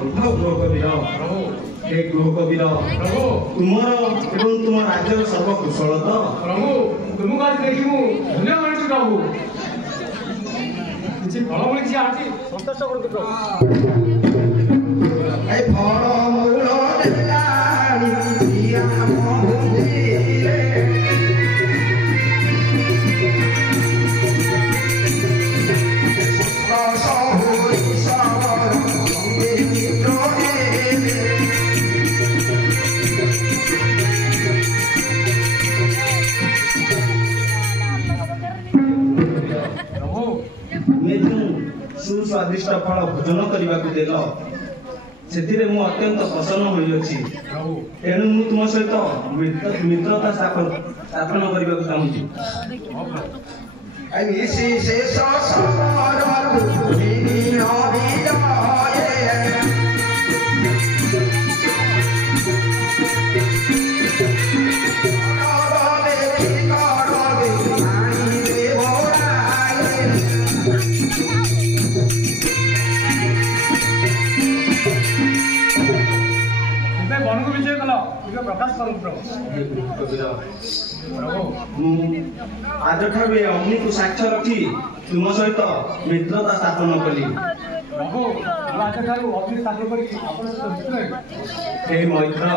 गृहकवीर हे गृहकवीर तुमर एवं तुम राज्यर सर्वकुशल तो प्रभु तुमको आज देखी मु धन्य मानिछु प्रभु किसी फल मूल किसी आछि संतोष करते प्रभु ए फल मूल देलानी दिया मोहुदिले सुस्वादिष्ट फल भोजन करने को देल से अत्यंत प्रसन्न होइछि तेणु मु तुम सहित मित्रता स्थापन करने को चाहूँगी प्रकाश करूँ प्रभु आज अग्नि को साक्ष्य रखी तुम सहित मित्रता स्थापन कली प्रभु आज अग्नि स्थापन कर मैत्र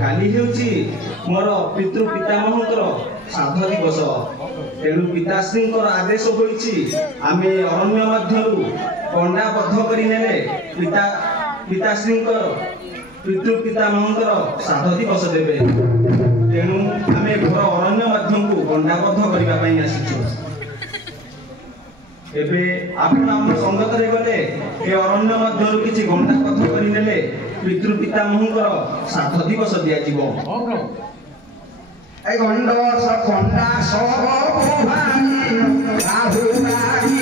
काली होची मोर पितृ पितामहंकर श्राद्ध दिवस तेणु पिताश्री आदेश होईछि आमे अरण्य मध्यरु कंडा बद्ध करी नेले पिताश्री पितृ पितामहंकर श्राद्ध दिवस देवे तेणु आमे घर अरण्य मध्यम को गंडाबद्ध करने आसीचु एबे आपण आम संगत रे गले ए अरण्य मध्यरु किछि गंडाबद्ध करी नेले पितृ पितामहंकर श्राद्ध दिवस दिया जीवो ए गंड कंडा सब भाई राहु बारी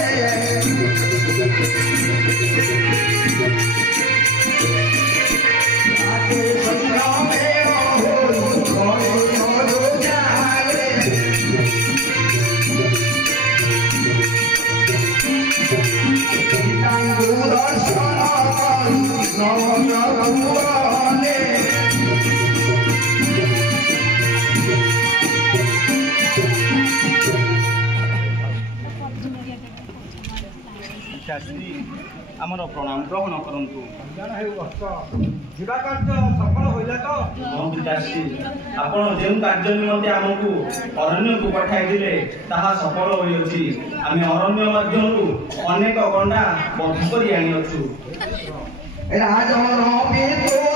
जये आमर प्रणाम ग्रहण करंतु जीवा कार्य सफल होइला तो पिताश्री आपण जे कार्य निमंते आमको अरण्य को पठाई दिले ताहा सफल होइछि आमे अरण्य माध्यमरु अनेक गंडा बद्ध करी आनी अछु राजन पितो